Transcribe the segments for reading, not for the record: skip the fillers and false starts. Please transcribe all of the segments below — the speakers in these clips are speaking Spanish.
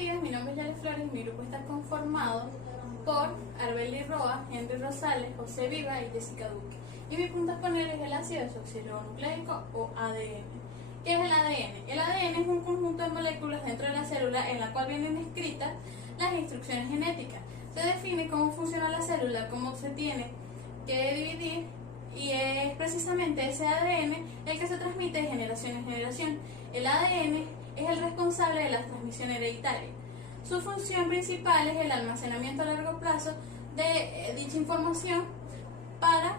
días, mi nombre es Yale Flores y mi grupo está conformado por Arbeli Roa, Henry Rosales, José Viva y Jessica Duque. Y mi punto a exponer es el ácido desoxirribonucleico o ADN. ¿Qué es el ADN? El ADN es un conjunto de moléculas dentro de la célula en la cual vienen escritas las instrucciones genéticas. Se define cómo funciona la célula, cómo se tiene que dividir, y es precisamente ese ADN el que se transmite de generación en generación. El ADN es el responsable de la transmisión hereditaria. Su función principal es el almacenamiento a largo plazo de dicha información para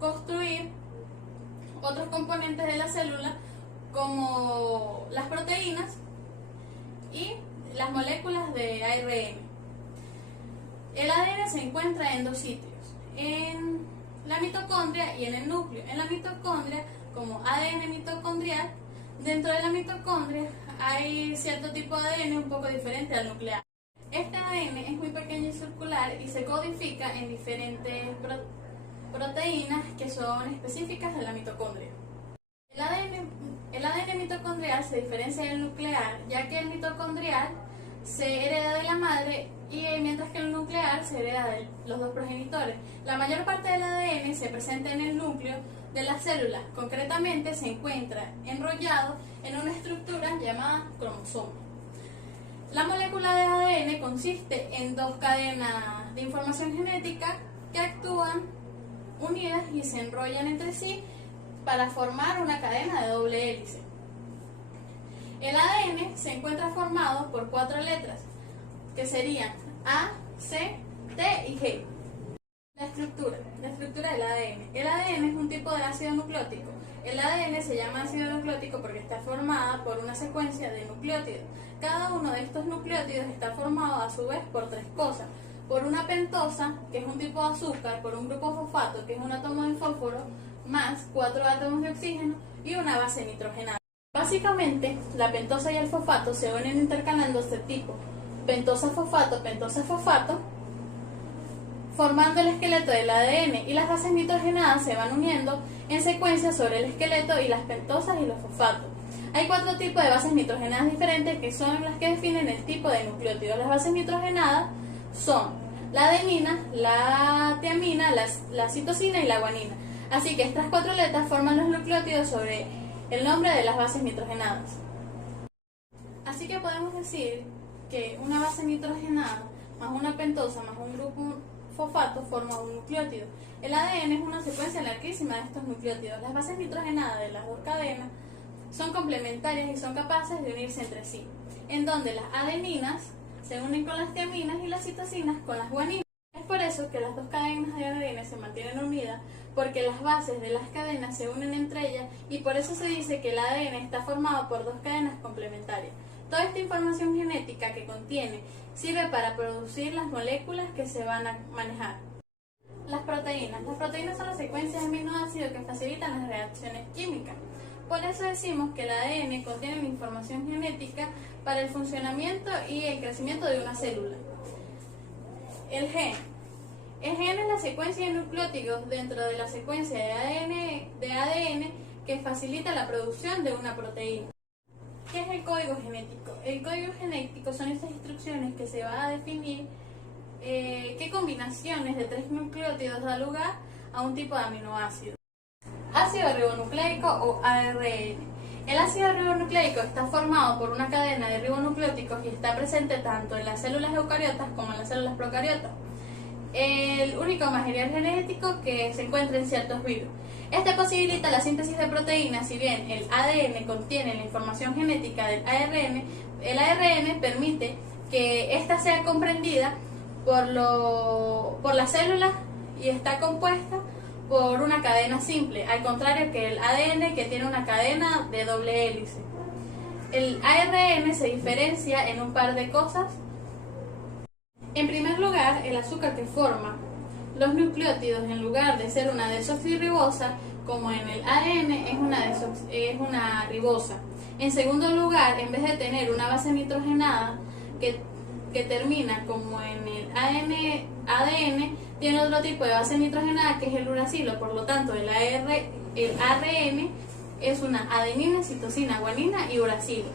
construir otros componentes de la célula como las proteínas y las moléculas de ARN. El ADN se encuentra en dos sitios, en la mitocondria y en el núcleo. En la mitocondria, como ADN mitocondrial, dentro de la mitocondria hay cierto tipo de ADN un poco diferente al nuclear. Este ADN es muy pequeño y circular y se codifica en diferentes proteínas que son específicas de la mitocondria. El ADN mitocondrial se diferencia del nuclear, ya que el mitocondrial se hereda de la madre y mientras que el nuclear se hereda de los dos progenitores. La mayor parte del ADN se presenta en el núcleo de las células, concretamente se encuentra enrollado en una estructura llamada cromosoma. La molécula de ADN consiste en dos cadenas de información genética que actúan unidas y se enrollan entre sí para formar una cadena de doble hélice. El ADN se encuentra formado por 4 letras, que serían A, C, T y G. La estructura del ADN. El ADN es un tipo de ácido nucleótico. El ADN se llama ácido nucleótico porque está formada por una secuencia de nucleótidos. Cada uno de estos nucleótidos está formado a su vez por 3 cosas. Por una pentosa, que es un tipo de azúcar, por un grupo fosfato, que es un átomo de fósforo, más 4 átomos de oxígeno y una base nitrogenada. Básicamente, la pentosa y el fosfato se van intercalando este tipo, pentosa-fosfato, formando el esqueleto del ADN, y las bases nitrogenadas se van uniendo en secuencia sobre el esqueleto y las pentosas y los fosfatos. Hay 4 tipos de bases nitrogenadas diferentes que son las que definen el tipo de nucleótido. Las bases nitrogenadas son la adenina, la tiamina, la citosina y la guanina. Así que estas 4 letras forman los nucleótidos sobre el nombre de las bases nitrogenadas. Así que podemos decir que una base nitrogenada más una pentosa más un grupo fosfato forma un nucleótido. El ADN es una secuencia larguísima de estos nucleótidos. Las bases nitrogenadas de las dos cadenas son complementarias y son capaces de unirse entre sí, en donde las adeninas se unen con las tiaminas y las citosinas con las guaninas. Es por eso que las dos cadenas de ADN se mantienen unidas, porque las bases de las cadenas se unen entre ellas, y por eso se dice que el ADN está formado por 2 cadenas complementarias. Toda esta información genética que contiene sirve para producir las moléculas que se van a manejar. Las proteínas son las secuencias de aminoácidos que facilitan las reacciones químicas. Por eso decimos que el ADN contiene la información genética para el funcionamiento y el crecimiento de una célula. El gen es la secuencia de nucleótidos dentro de la secuencia de ADN que facilita la producción de una proteína. ¿Qué es el código genético? El código genético son estas instrucciones que se va a definir qué combinaciones de 3 nucleótidos da lugar a un tipo de aminoácido. Ácido ribonucleico o ARN. El ácido ribonucleico está formado por una cadena de ribonucleóticos y está presente tanto en las células eucariotas como en las células procariotas. El único material genético que se encuentra en ciertos virus. Este posibilita la síntesis de proteínas. Si bien el ADN contiene la información genética del ARN, el ARN permite que ésta sea comprendida por las células y está compuesta por una cadena simple, al contrario que el ADN, que tiene una cadena de doble hélice. El ARN se diferencia en un par de cosas. En primer lugar, el azúcar que forma los nucleótidos, en lugar de ser una desoxirribosa, como en el ADN, es una ribosa. En segundo lugar, en vez de tener una base nitrogenada que termina como en el ADN, tiene otro tipo de base nitrogenada que es el uracilo. Por lo tanto, el ARN es una adenina, citosina, guanina y uracilo.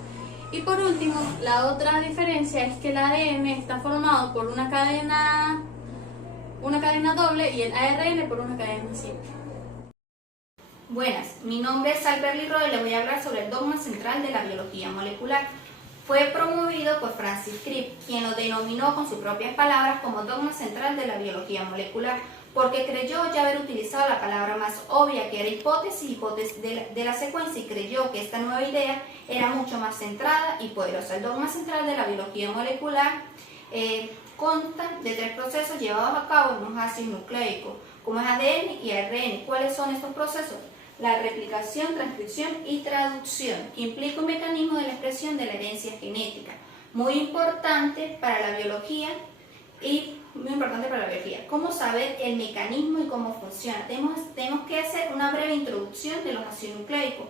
Y por último, la otra diferencia es que el ADN está formado por una cadena doble y el ARN por una cadena simple. Buenas, mi nombre es Alberly Roy y le voy a hablar sobre el dogma central de la biología molecular. Fue promovido por Francis Crick, quien lo denominó con sus propias palabras como dogma central de la biología molecular, porque creyó ya haber utilizado la palabra más obvia, que era hipótesis de la secuencia, y creyó que esta nueva idea era mucho más centrada y poderosa. El dogma central de la biología molecular consta de 3 procesos llevados a cabo en un ácido nucleico, como es ADN y ARN. ¿Cuáles son estos procesos? La replicación, transcripción y traducción, que implica un mecanismo de la expresión de la herencia genética, muy importante para la biología ¿Cómo saber el mecanismo y cómo funciona? Tenemos que hacer una breve introducción de los ácidos nucleicos.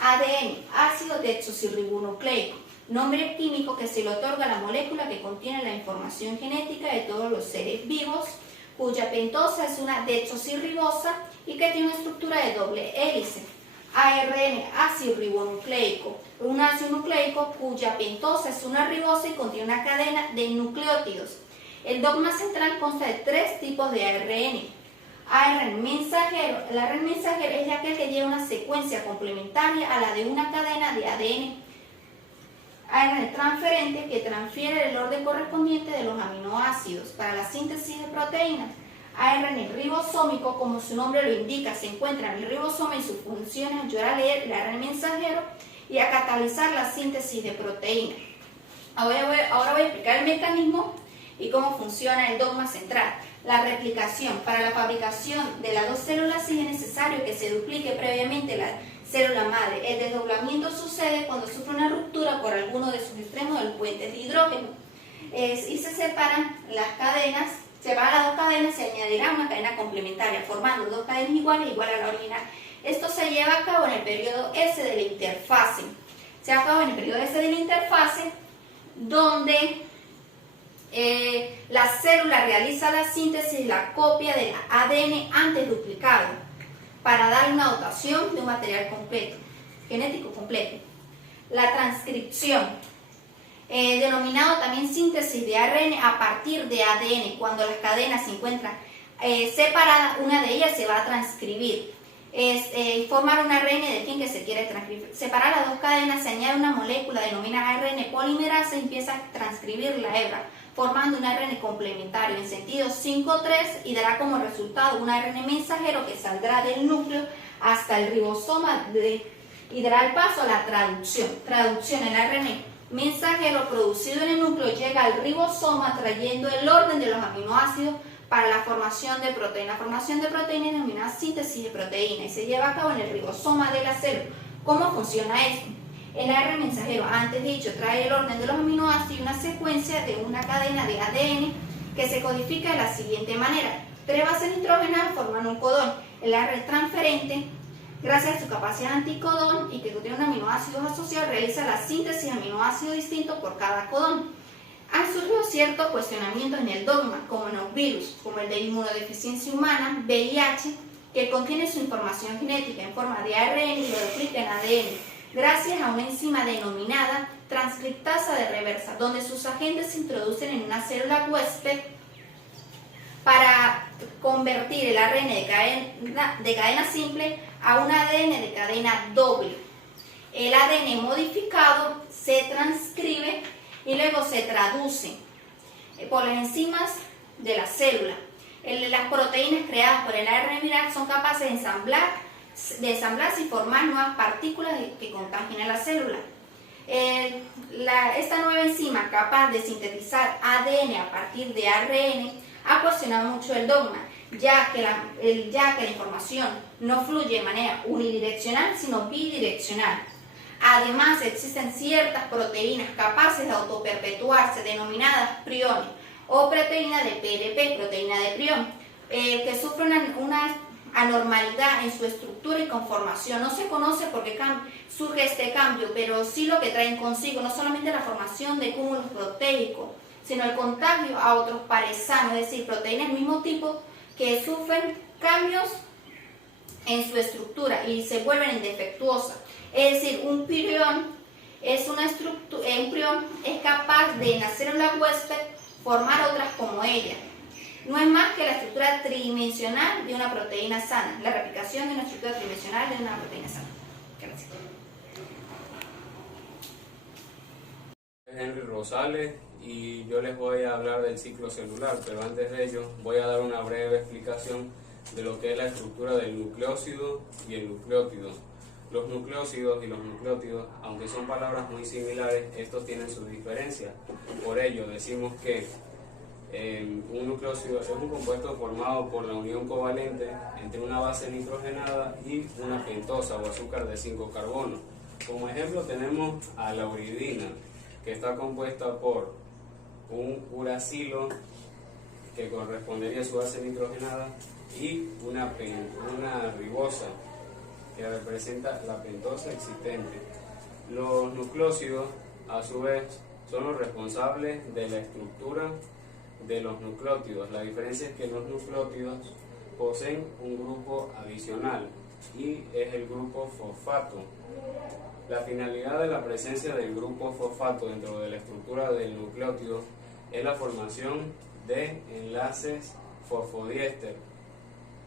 ADN, ácido desoxirribonucleico, nombre químico que se le otorga a la molécula que contiene la información genética de todos los seres vivos, cuya pentosa es una desoxirribosa y que tiene una estructura de doble hélice. ARN, ácido ribonucleico, un ácido nucleico cuya pentosa es una ribosa y contiene una cadena de nucleótidos. El dogma central consta de 3 tipos de ARN. ARN mensajero. El ARN mensajero es aquel que lleva una secuencia complementaria a la de una cadena de ADN. ARN transferente, que transfiere el orden correspondiente de los aminoácidos para la síntesis de proteínas. ARN ribosómico, como su nombre lo indica, se encuentra en el ribosoma y su función es ayudar a leer el ARN mensajero y a catalizar la síntesis de proteínas. Ahora voy a explicar el mecanismo y cómo funciona el dogma central. La replicación. Para la fabricación de las 2 células sí es necesario que se duplique previamente la célula madre. El desdoblamiento sucede cuando sufre una ruptura por alguno de sus extremos del puente de hidrógeno y se separan las cadenas. Separan las 2 cadenas, se añadirá una cadena complementaria, formando 2 cadenas iguales a la original. Esto se lleva a cabo en el periodo S de la interfase. Se lleva a cabo en el periodo S de la interfase, donde la célula realiza la síntesis y la copia del ADN antes duplicado para dar una dotación de un material completo, genético completo. La transcripción, denominado también síntesis de ARN a partir de ADN. Cuando las cadenas se encuentran separadas, una de ellas se va a transcribir. Formar un ARN del gen que se quiere transcribir. Separar las 2 cadenas, se añade una molécula denominada ARN polimerasa y empieza a transcribir la hebra, formando un ARN complementario en sentido 5'3 y dará como resultado un ARN mensajero que saldrá del núcleo hasta el ribosoma y dará el paso a la traducción. El ARN mensajero producido en el núcleo llega al ribosoma trayendo el orden de los aminoácidos para la formación de proteína. La formación de proteína es denominada síntesis de proteína y se lleva a cabo en el ribosoma de la célula. ¿Cómo funciona esto? El ARN mensajero, antes dicho, trae el orden de los aminoácidos y una secuencia de una cadena de ADN que se codifica de la siguiente manera. 3 bases nitrogenadas forman un codón. El ARN transferente, gracias a su capacidad anticodón y que contiene un aminoácido asociado, realiza la síntesis de aminoácidos distintos por cada codón. Han surgido ciertos cuestionamientos en el dogma, como en los virus, como el de inmunodeficiencia humana, VIH, que contiene su información genética en forma de ARN y lo duplica en ADN. Gracias a una enzima denominada transcriptasa de reversa, donde sus agentes se introducen en una célula huésped para convertir el ARN de cadena simple a un ADN de cadena doble. El ADN modificado se transcribe y luego se traduce por las enzimas de la célula. Las proteínas creadas por el ARN viral son capaces de ensamblarse y formar nuevas partículas que contagien a la célula. Esta nueva enzima capaz de sintetizar ADN a partir de ARN ha cuestionado mucho el dogma, ya que la información no fluye de manera unidireccional, sino bidireccional. Además, existen ciertas proteínas capaces de autoperpetuarse, denominadas priones, o proteína de PRP, proteína de prión, que sufren una anormalidad en su estructura y conformación. No se conoce por qué surge este cambio, pero sí lo que traen consigo, no solamente la formación de cúmulos proteicos, sino el contagio a otros pares sanos, es decir, proteínas del mismo tipo que sufren cambios en su estructura y se vuelven indefectuosas. Es decir, un prión Un prión es capaz de en la célula huésped formar otras como ella. No es más que la estructura tridimensional de una proteína sana, la replicación de una estructura tridimensional de una proteína sana. Gracias. Henry Rosales y yo les voy a hablar del ciclo celular, pero antes de ello voy a dar una breve explicación de lo que es la estructura del nucleócido y el nucleótido. Los nucleócidos y los nucleótidos, aunque son palabras muy similares, estos tienen sus diferencias. Por ello decimos que un nucleócido es un compuesto formado por la unión covalente entre una base nitrogenada y una pentosa o azúcar de 5 carbonos. Como ejemplo tenemos a la uridina, que está compuesta por un uracilo, que correspondería a su base nitrogenada, y una ribosa, que representa la pentosa existente. Los nucleócidos, a su vez, son los responsables de la estructura de los nucleótidos. La diferencia es que los nucleótidos poseen un grupo adicional y es el grupo fosfato. La finalidad de la presencia del grupo fosfato dentro de la estructura del nucleótido es la formación de enlaces fosfodiéster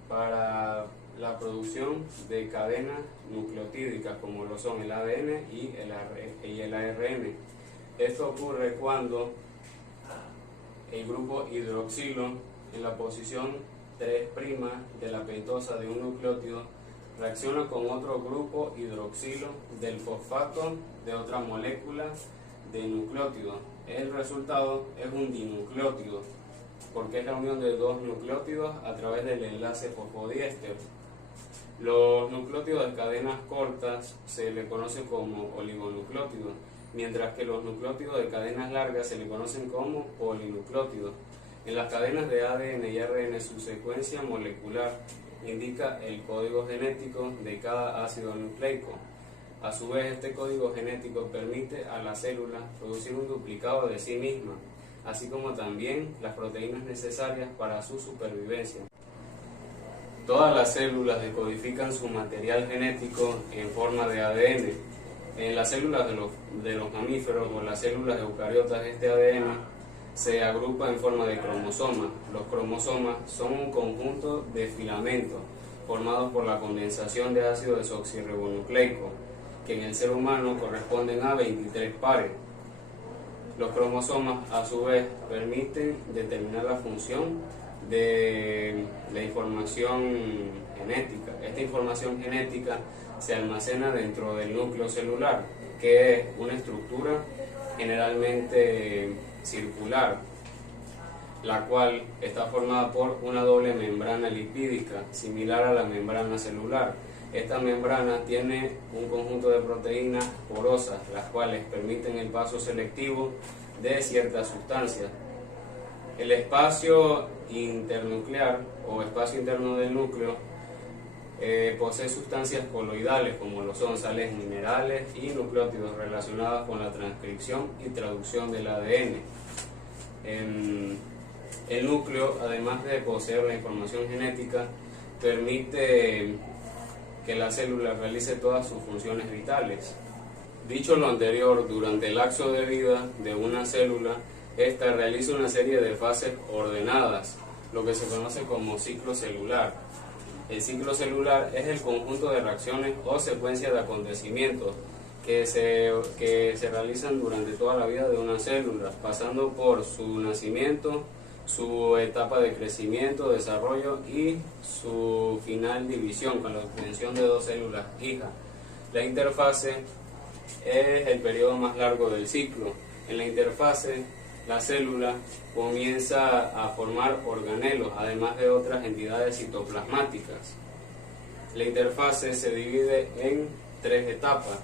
para la producción de cadenas nucleotídicas como lo son el ADN y el ARN. Esto ocurre cuando el grupo hidroxilo en la posición 3' de la pentosa de un nucleótido reacciona con otro grupo hidroxilo del fosfato de otra molécula de nucleótido. El resultado es un dinucleótido, porque es la unión de dos nucleótidos a través del enlace fosfodiéster. Los nucleótidos de cadenas cortas se le conocen como oligonucleótidos, mientras que los nucleótidos de cadenas largas se le conocen como polinucleótidos. En las cadenas de ADN y ARN, su secuencia molecular indica el código genético de cada ácido nucleico. A su vez, este código genético permite a la célula producir un duplicado de sí misma, así como también las proteínas necesarias para su supervivencia. Todas las células decodifican su material genético en forma de ADN. En las células de los mamíferos o las células eucariotas, este ADN se agrupa en forma de cromosomas. Los cromosomas son un conjunto de filamentos formados por la condensación de ácido desoxirribonucleico, que en el ser humano corresponden a 23 pares. Los cromosomas, a su vez, permiten determinar la función de la información genética. Esta información genética se almacena dentro del núcleo celular, que es una estructura generalmente circular, la cual está formada por una doble membrana lipídica, similar a la membrana celular. Esta membrana tiene un conjunto de proteínas porosas, las cuales permiten el paso selectivo de ciertas sustancias. El espacio internuclear o espacio interno del núcleo posee sustancias coloidales como lo son sales minerales y nucleótidos relacionadas con la transcripción y traducción del ADN. El núcleo, además de poseer la información genética, permite que la célula realice todas sus funciones vitales. Dicho lo anterior, durante el lapso de vida de una célula, esta realiza una serie de fases ordenadas, lo que se conoce como ciclo celular. El ciclo celular es el conjunto de reacciones o secuencias de acontecimientos que se realizan durante toda la vida de una célula, pasando por su nacimiento, su etapa de crecimiento, desarrollo y su final división con la obtención de dos células hijas. La interfase es el periodo más largo del ciclo. En la interfase, la célula comienza a formar organelos, además de otras entidades citoplasmáticas. La interfase se divide en tres etapas,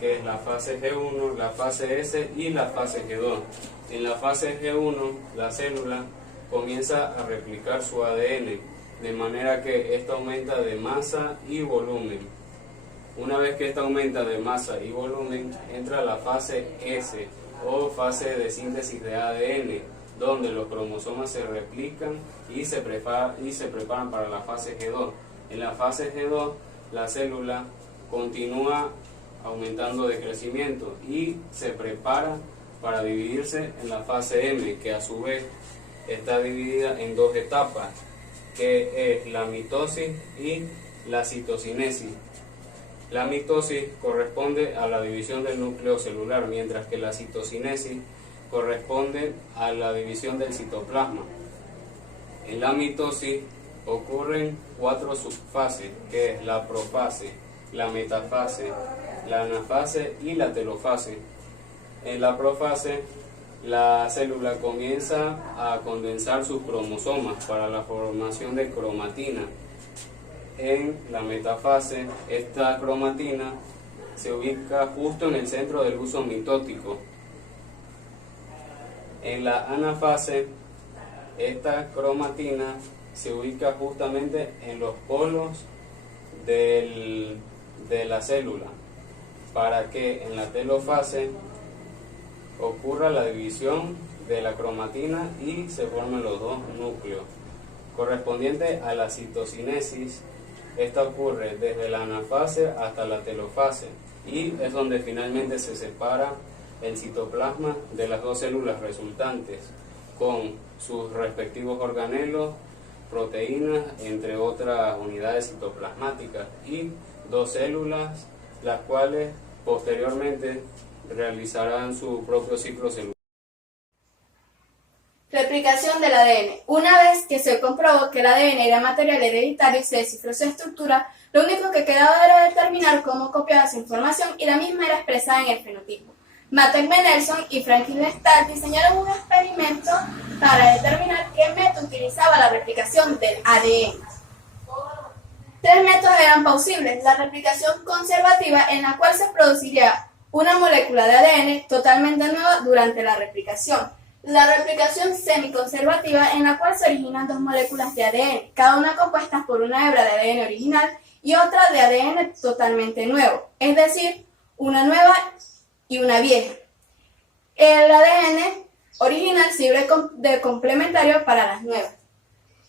que es la fase G1, la fase S y la fase G2. En la fase G1, la célula comienza a replicar su ADN, de manera que esta aumenta de masa y volumen. Una vez que esta aumenta de masa y volumen, entra la fase S, o fase de síntesis de ADN, donde los cromosomas se replican y se preparan para la fase G2. En la fase G2, la célula continúa aumentando de crecimiento y se prepara para dividirse en la fase M, que a su vez está dividida en dos etapas, que es la mitosis y la citocinesis. La mitosis corresponde a la división del núcleo celular, mientras que la citocinesis corresponde a la división del citoplasma. En la mitosis ocurren 4 subfases, que es la profase, la metafase, la anafase y la telofase. En la profase, la célula comienza a condensar sus cromosomas para la formación de cromatina. En la metafase, esta cromatina se ubica justo en el centro del huso mitótico. En la anafase, esta cromatina se ubica justamente en los polos de la célula, para que en la telofase ocurra la división de la cromatina y se formen los dos núcleos. Correspondiente a la citocinesis, esta ocurre desde la anafase hasta la telofase y es donde finalmente se separa el citoplasma de las dos células resultantes, con sus respectivos organelos, proteínas, entre otras unidades citoplasmáticas, y dos células, las cuales posteriormente realizarán su propio ciclo celular. Replicación del ADN. Una vez que se comprobó que el ADN era material hereditario y se descifró su estructura, lo único que quedaba era determinar cómo copiaba esa información y la misma era expresada en el fenotipo. Matek Benelson y Franklin Stahl diseñaron un experimento para determinar qué método utilizaba la replicación del ADN. 3 métodos eran posibles: la replicación conservativa, en la cual se produciría una molécula de ADN totalmente nueva durante la replicación; la replicación semiconservativa, en la cual se originan 2 moléculas de ADN, cada una compuesta por una hebra de ADN original y otra de ADN totalmente nuevo, es decir, una nueva y una vieja. El ADN original sirve de complementario para las nuevas.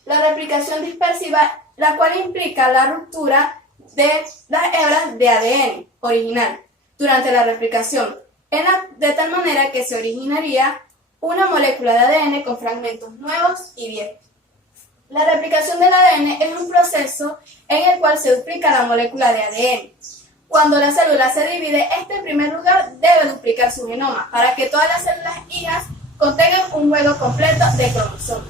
La replicación dispersiva, la cual implica la ruptura de las hebras de ADN original durante la replicación, de tal manera que se originaría una molécula de ADN con fragmentos nuevos y viejos. La replicación del ADN es un proceso en el cual se duplica la molécula de ADN. Cuando la célula se divide, en primer lugar debe duplicar su genoma para que todas las células hijas contengan un juego completo de cromosomas.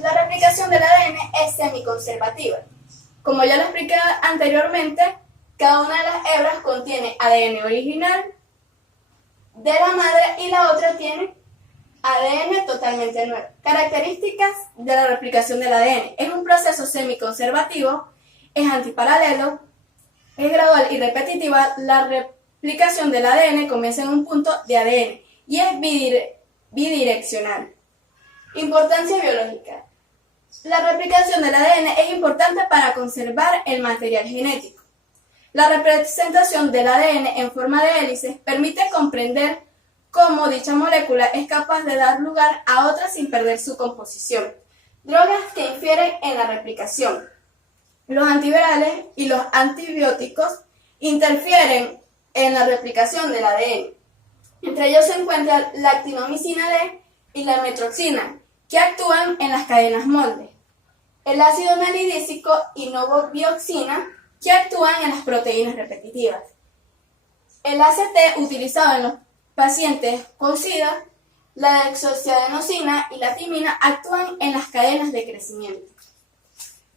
La replicación del ADN es semiconservativa. Como ya lo expliqué anteriormente, cada una de las hebras contiene ADN original de la madre y la otra tiene ADN totalmente nuevo. Características de la replicación del ADN. Es un proceso semiconservativo, es antiparalelo, es gradual y repetitiva. La replicación del ADN comienza en un punto de ADN y es bidireccional. Importancia biológica. La replicación del ADN es importante para conservar el material genético. La representación del ADN en forma de hélices permite comprender cómo dicha molécula es capaz de dar lugar a otra sin perder su composición. Drogas que infieren en la replicación. Los antivirales y los antibióticos interfieren en la replicación del ADN. Entre ellos se encuentran la actinomicina D y la metroxina, que actúan en las cadenas molde. El ácido nalidícico y novobioxina, que actúan en las proteínas repetitivas. El ACT, utilizado en los pacientes con SIDA, la dexociadenosina y la timina actúan en las cadenas de crecimiento.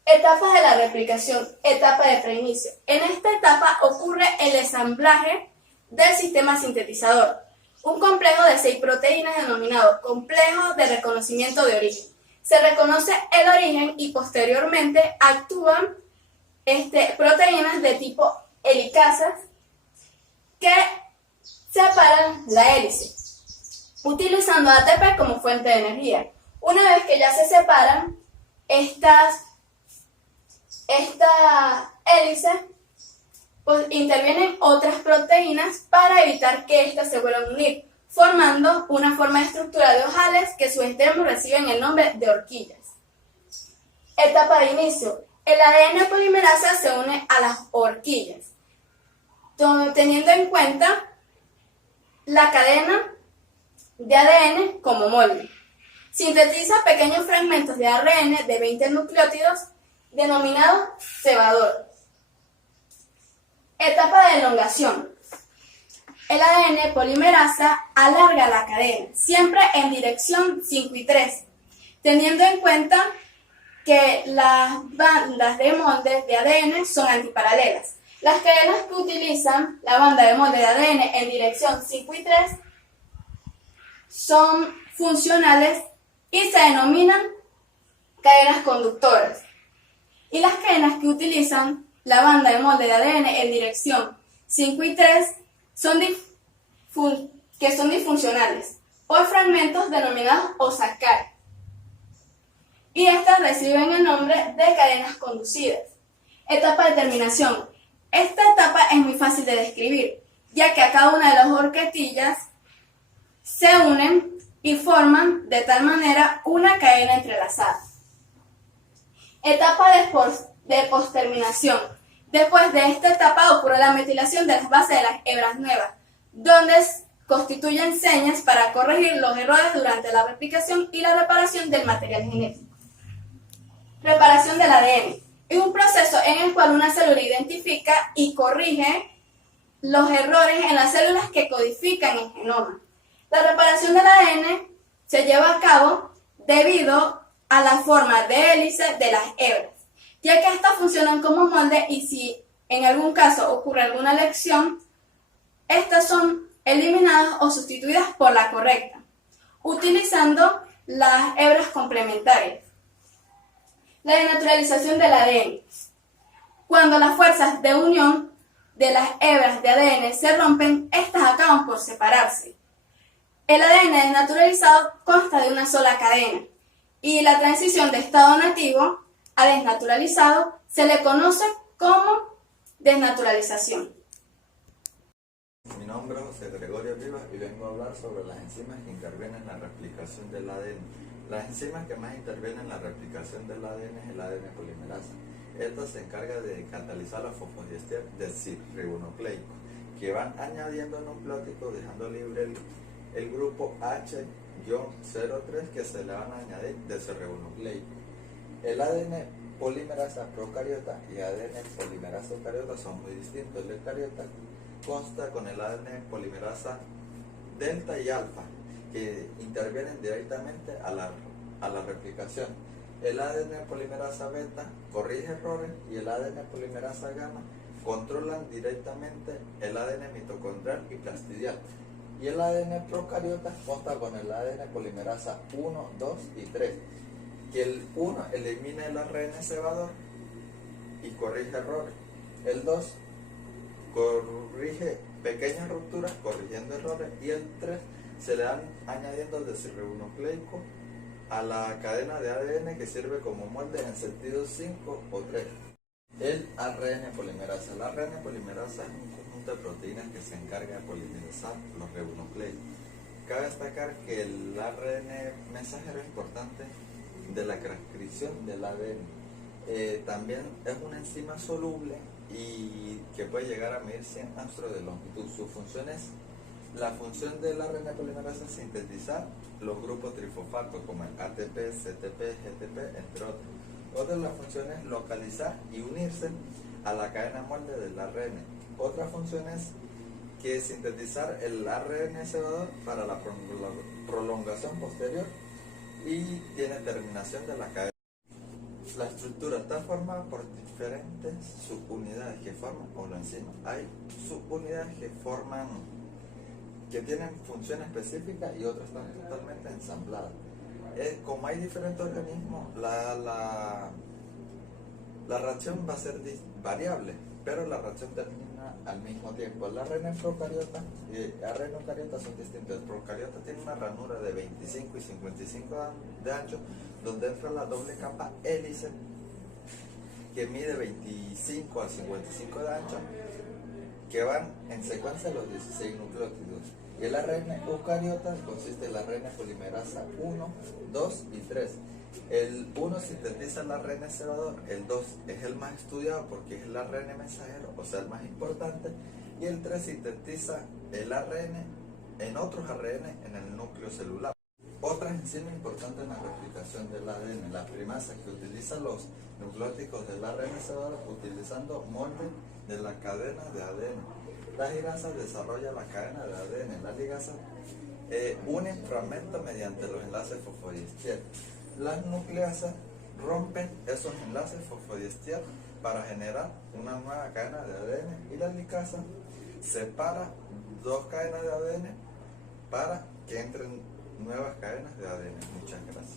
Etapas de la replicación. Etapa de preinicio. En esta etapa ocurre el ensamblaje del sistema sintetizador, un complejo de 6 proteínas denominado complejo de reconocimiento de origen. Se reconoce el origen y posteriormente actúan proteínas de tipo helicasas que separan la hélice, utilizando ATP como fuente de energía. Una vez que ya se separan esta hélice, pues intervienen otras proteínas para evitar que éstas se vuelvan a unir, formando una forma de estructura de ojales que sus extremos reciben el nombre de horquillas. Etapa de inicio. El ADN polimerasa se une a las horquillas. teniendo en cuenta la cadena de ADN como molde. Sintetiza pequeños fragmentos de ARN de 20 nucleótidos denominados cebador. Etapa de elongación. El ADN polimerasa alarga la cadena, siempre en dirección 5 y 3, teniendo en cuenta que las bandas de molde de ADN son antiparalelas. Las cadenas que utilizan la banda de molde de ADN en dirección 5 y 3 son funcionales y se denominan cadenas conductoras. Y las cadenas que utilizan la banda de molde de ADN en dirección 5 y 3 son disfuncionales por fragmentos denominados osacáridos. Y estas reciben el nombre de cadenas conducidas. Etapa de terminación. Esta etapa es muy fácil de describir, ya que a cada una de las horquetillas se unen y forman de tal manera una cadena entrelazada. Etapa de posterminación. Después de esta etapa ocurre la metilación de las bases de las hebras nuevas, donde constituyen señas para corregir los errores durante la replicación y la reparación del material genético. Reparación del ADN. Es un proceso en el cual una célula identifica y corrige los errores en las células que codifican el genoma. La reparación del ADN se lleva a cabo debido a la forma de hélice de las hebras, ya que estas funcionan como molde y si en algún caso ocurre alguna lesión, estas son eliminadas o sustituidas por la correcta, utilizando las hebras complementarias. La denaturalización del ADN. Cuando las fuerzas de unión de las hebras de ADN se rompen, estas acaban por separarse. El ADN desnaturalizado consta de una sola cadena y la transición de estado nativo a desnaturalizado se le conoce como desnaturalización. Mi nombre es José Gregorio Rivas y vengo a hablar sobre las enzimas que intervienen en la replicación del ADN. Las enzimas que más intervienen en la replicación del ADN es el ADN polimerasa. Esta se encarga de catalizar la fosfodiester del cirribonucleico, que van añadiendo nucleótidos dejando libre el grupo H-03 que se le van a añadir del cirribonucleico. El ADN polimerasa procariota y ADN polimerasa eucariota son muy distintos. El eucariota consta con el ADN polimerasa delta y alfa, que intervienen directamente a la replicación. El ADN polimerasa beta corrige errores y el ADN polimerasa gamma controlan directamente el ADN mitocondrial y plastidial. Y el ADN procariota consta con el ADN polimerasa 1, 2 y 3, que el 1 elimina el ARN cebador y corrige errores. El 2 corrige pequeñas rupturas corrigiendo errores y el 3 se le van añadiendo el desribonucleico a la cadena de ADN que sirve como molde en sentido 5 o 3. El ARN polimerasa. El ARN polimerasa es un conjunto de proteínas que se encarga de polimerizar los ribonucleicos. Cabe destacar que el ARN mensajero es importante de la transcripción del ADN. También es una enzima soluble y que puede llegar a medir 100 angstrom de longitud. Su función es la función del ARN polimerasa es sintetizar los grupos trifosfatos como el ATP, CTP, GTP, entre otros. Otra de las funciones es localizar y unirse a la cadena molde del ARN. Otra función es que sintetizar el ARN cebador para la prolongación posterior y tiene terminación de la cadena. La estructura está formada por diferentes subunidades que forman una enzima. Hay subunidades que tienen función específica y otras están totalmente ensambladas. Como hay diferentes organismos, la reacción va a ser variable, pero la reacción termina al mismo tiempo. El ARN procariota y ARN eucariota son distintos. El procariota tiene una ranura de 25 y 55 de ancho, donde entra la doble capa hélice, que mide 25 a 55 de ancho, que van en secuencia los 16 nucleótidos. Y el ARN eucariota consiste en la ARN polimerasa 1, 2 y 3. El 1 sintetiza el ARN cebador, el 2 es el más estudiado porque es el ARN mensajero, o sea el más importante. y el 3 sintetiza el ARN en otros ARN en el núcleo celular. Otras enzimas importantes en la replicación del ADN, la primasa que utiliza los nucleóticos del ARN se va utilizando moldes de la cadena de ADN. La girasa desarrolla la cadena de ADN, la ligasa unen fragmentos mediante los enlaces fosfodiester. Las nucleasas rompen esos enlaces fosfodiester para generar una nueva cadena de ADN y la ligasa separa dos cadenas de ADN para que entren nuevas cadenas de ADN. Muchas gracias.